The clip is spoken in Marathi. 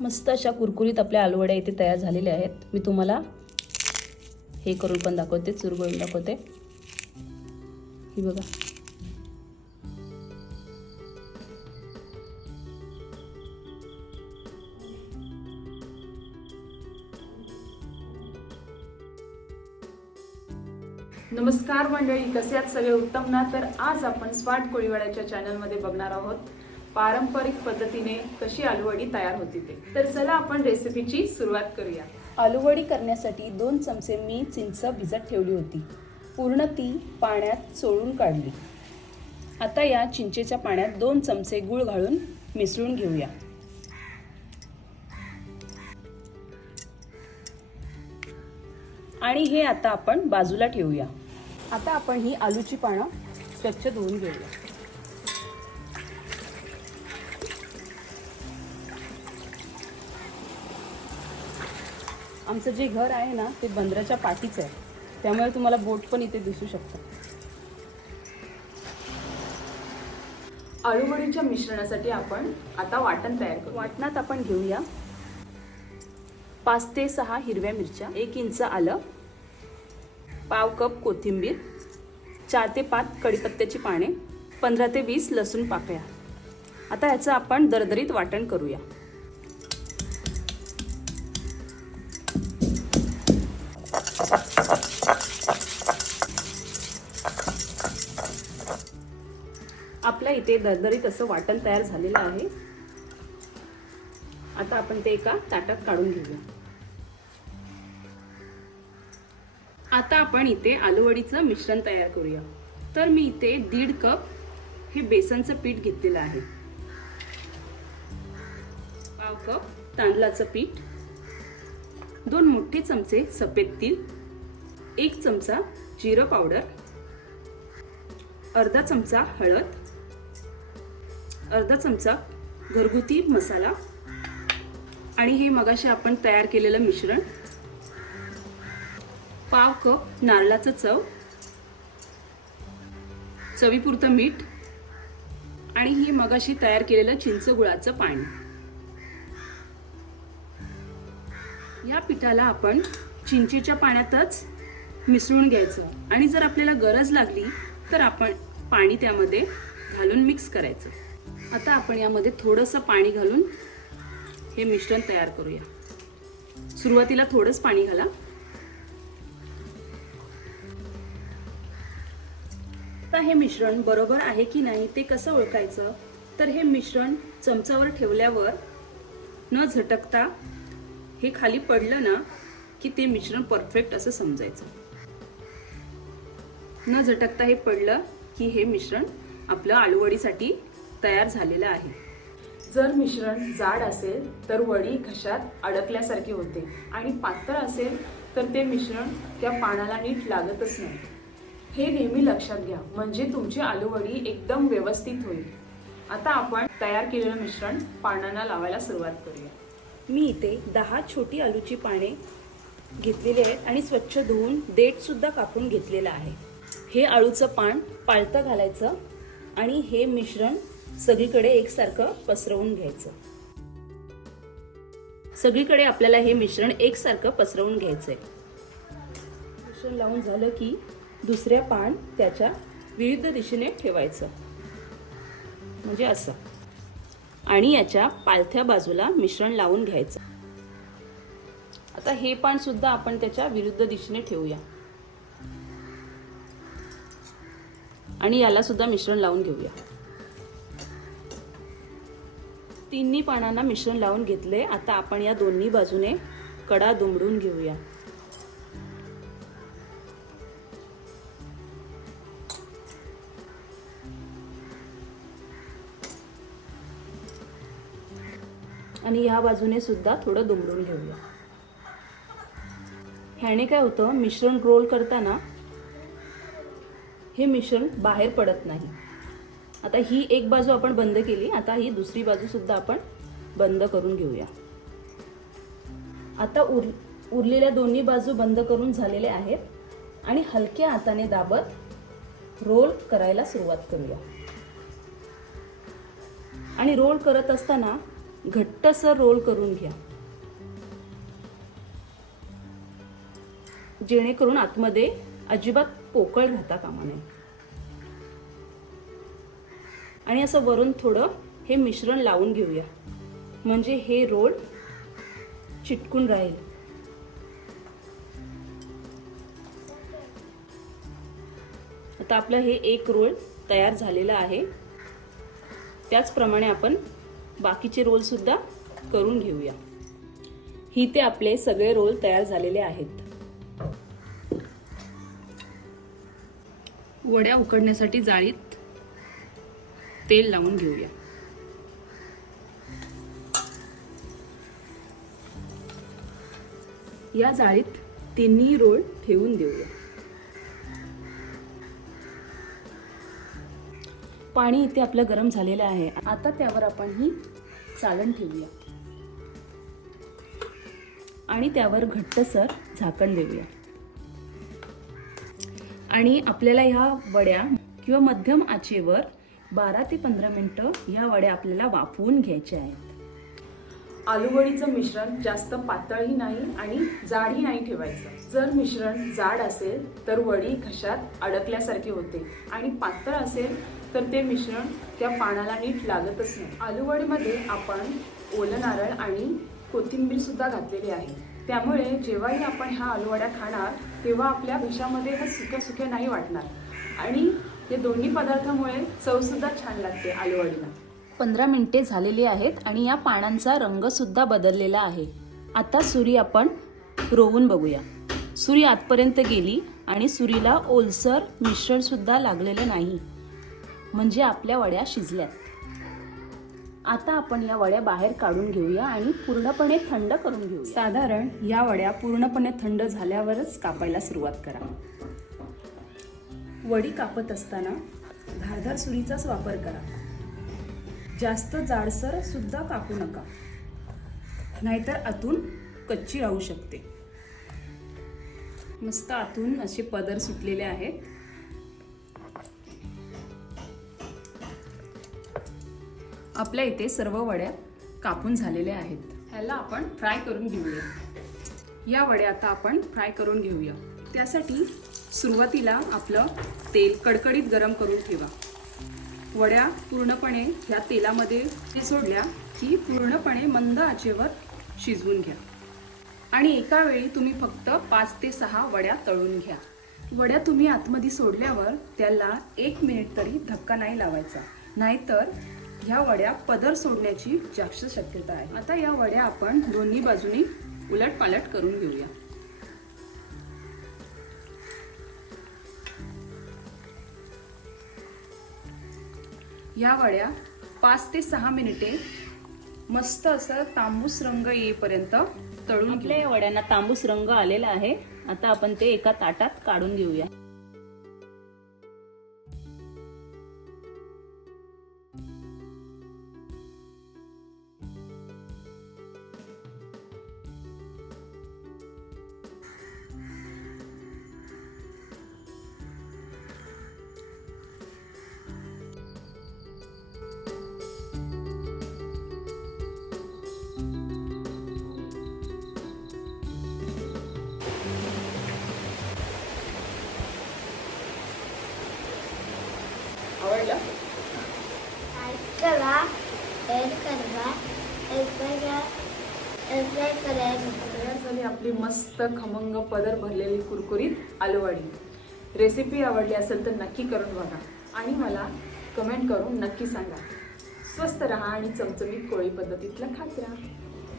मस्त अशा कुरकुरीत आपल्या आलूवड्या इथे तयार झालेल्या आहेत. मी तुम्हाला हे करून पण दाखवते चुरगळून दाखवते. ही बघा. नमस्कार मंडळी कसे आहात सगळे? उत्तम ना? तर आज आपण स्वाट कोळीवाड्याच्या चॅनलमध्ये बघणार आहोत. पारंपरिक पद्धतीने कशी आलूवडी तयार होती ते. तर चला आपण रेसिपीची सुरुवात करूया. आलूवडी करण्यासाठी दोन चमचे मी चिंच भिजत ठेवली होती. पूर्ण ती पाण्यात चोळून काढली. आता या चिंचेच्या पाण्यात दोन चमचे गूळ घालून मिसळून घेऊया. आणि हे आता आपण बाजूला ठेवूया. आता आपण ही आलूची पानं स्वच्छ धुवून घेऊया. आमचं जे घर आहे ना ते बंदराच्या पाठीच आहे. त्यामुळे तुम्हाला बोट पण इथे दिसू शकतं. आलूवडीच्या मिश्रणासाठी आपण आता वाटण तयार करू. वाटणात आपण घेऊया. पाच ते सहा हिरव्या मिरच्या एक इंच आलं पाव कप कोथिंबीर चार ते पाच कढीपत्त्याची पाने पंधरा ते वीस लसूण पाकळ्या. आता ह्याचं आपण दरदरीत वाटण करूया. आपल्या इथे दरदरीत असं वाटण तयार झालेलं आहे. आता आपण ते एका ताटात काढून घेऊया. आता आपण इथे आलूवडीचं मिश्रण तयार करूया. तर मी इथे दीड कप हे बेसनचं पीठ घेतलेलं आहे. पाव कप तांदळाचं पीठ. दोन मोठे चमचे सफेद तीळ. एक चमचा जिरं पावडर. अर्धा चमचा हळद. अर्धा चमचा घरगुती मसाला आणि हे मगाशी आपण तयार केलेलं मिश्रण. पाव कप नारळाचं चव. चवीपुरतं मीठ. आणि हे मगाशी तयार केलेलं चिंच गुळाचं पाणी. या पिठाला आपण चिंचेच्या पाण्यातच मिसळून घ्यायचं. आणि जर आपल्याला गरज लागली तर आपण पाणी त्यामध्ये घालून मिक्स करायचं. आता आपण यामध्ये थोडंसं पाणी घालून हे मिश्रण तयार करूया. सुरुवातीला थोडंच पाणी घाला. आता हे मिश्रण बरोबर आहे की नाही ते कसं ओळखायचं? तर हे मिश्रण चमचावर ठेवल्यावर न झटकता हे खाली पडलं ना की ते मिश्रण परफेक्ट असं समजायचं. न झटकता हे पडलं की हे मिश्रण आपलं आलूवडीसाठी तयार झालेलं आहे. जर मिश्रण जाड असेल तर वडी घशात अडकल्यासारखी होते आणि पातळ असेल तर ते मिश्रण त्या पानाला नीट लागतच नाही. हे नेहमी लक्षात घ्या म्हणजे तुमची आलूवडी एकदम व्यवस्थित होईल. आता आपण तयार केलेलं मिश्रण पानांना लावायला सुरुवात करूया. मी इथे दहा छोटी आलूची पाने घेतलेली आहेत आणि स्वच्छ धुवून देठ सुद्धा कापून घेतलेलं आहे. हे आळूचं पान पाळतं घालायचं आणि हे मिश्रण सगळीकडे एकसारखं पसरवून घ्यायचं. सगळीकडे आपल्याला हे मिश्रण एकसारखं पसरवून घ्यायचंय. मिश्रण लावून झालं की दुसऱ्या पान त्याच्या विरुद्ध दिशेने ठेवायचं. म्हणजे असं. आणि याच्या पालथ्या बाजूला मिश्रण लावून घ्यायचं. आता हे पान सुद्धा आपण त्याच्या विरुद्ध दिशेने ठेवूया. आणि याला सुद्धा मिश्रण लावून घेऊया. तिन्ही पानांना मिश्रण लावून घेतले. आता आपण या दोन्ही बाजूने कडा दुमडून घेऊया. आणि ह्या बाजूने सुद्धा थोडं दुमडून घेऊया. ह्याने काय होतं? मिश्रण रोल करताना हे मिश्रण बाहेर पडत नाही. आता ही एक बाजू आपण बंद केली आता ही दुसरी बाजू सुद्धा आपण बंद करून घेऊया. आता उर उरलेल्या दोन्ही बाजू बंद करून झालेल्या आहेत आणि हलक्या हाताने दाबत रोल करायला सुरुवात करूया. आणि रोल करत असताना घट्टसर रोल करून घ्या. जेणेकरून आतमध्ये अजिबात पोकळ राहता कामा नये. आणि असं वरून थोडं हे मिश्रण लावून घेऊया. म्हणजे हे रोल चिटकून राहील. आता आपलं हे एक रोल तयार झालेलं आहे. त्याचप्रमाणे आपण बाकीचे रोलसुद्धा करून घेऊया. ही ते आपले सगळे रोल तयार झालेले आहेत. वड्या उकडण्यासाठी जाळीत तेल लावून घेऊया. या जाळीत तिन्ही रोल ठेवून देऊया. पाणी इथे आपलं गरम झालेलं आहे. आता त्यावर आपण ही चाळण ठेवूया. आणि त्यावर घट्टसर झाकण देऊया. आणि आपल्याला ह्या वड्या किंवा मध्यम आचेवर बारा ते पंधरा मिनटं ह्या वड्या आपल्याला वाफवून घ्यायच्या आहेत. आलूवडीचं मिश्रण जास्त पातळही नाही आणि जाडही नाही ठेवायचं. जर मिश्रण जाड असेल तर वडी घशात अडकल्यासारखी होते. आणि पातळ असेल तर ते मिश्रण त्या पानाला नीट लागतच नाही. आलूवडीमध्ये आपण ओलं नारळ आणि कोथिंबीरसुद्धा घातलेली आहे. त्यामुळे जेव्हाही आपण ह्या आलूवड्या खाणार तेव्हा आपल्या घशामध्ये ह्या सुक्या सुक्या नाही वाटणार. आणि या दोन्ही पदार्थामुळे चवसुद्धा छान लागते आलूवडीला. पंधरा मिनिटे झालेली आहेत आणि या पानांचा रंग सुद्धा बदललेला आहे. आता सुरी आपण रोवून बघूया. सुरी आतपर्यंत गेली आणि सुरीला ओलसर मिश्रण सुद्धा लागलेलं नाही. म्हणजे आपल्या वड्या शिजल्यात. आता आपण या वड्या बाहेर काढून घेऊया आणि पूर्णपणे थंड करून घेऊ साधारण या वड्या पूर्णपणे थंड झाल्यावरच कापायला सुरुवात करा. वडी कापत असताना धारधार सुरीचाच वापर करा. जास्त जाडसर सुद्धा कापू नका. नाहीतर आतून कच्ची राहू शकते. मस्त आतून असे पदर सुटलेले आहेत. आपल्या इथे सर्व वड्या कापून झालेल्या आहेत. ह्याला आपण फ्राय करून घेऊया. या वड्या आता आपण फ्राय करून घेऊया. त्यासाठी सुरुवातीला आपलं तेल कडकडीत गरम करून ठेवा. वड्या पूर्णपणे ह्या तेलामध्ये सोडल्या की पूर्णपणे मंद आचेवर शिजवून घ्या. आणि एका वेळी तुम्ही फक्त पाच ते सहा वड्या तळून घ्या. वड्या तुम्ही आतमध्ये सोडल्यावर त्याला एक मिनिट तरी धक्का नाही लावायचा. नाहीतर ह्या वड्या पदर सोडण्याची जास्त शक्यता आहे. आता या वड्या आपण दोन्ही बाजूनी उलट पालट करून घेऊया. या वड्या पाच ते सहा मिनिटे मस्त असं तांबूस रंग येईपर्यंत तळून आपल्या या वड्यांना तांबूस रंग आलेला आहे. आता आपण ते एका ताटात काढून घेऊया. तयार झाली आपली मस्त खमंग पदर भरलेली कुरकुरीत आलूवाडी. रेसिपी आवडली असेल तर नक्की करून बघा. आणि मला कमेंट करून नक्की सांगा. स्वस्त राहा आणि चमचमीत कोळी पद्धतीतला खात राहा.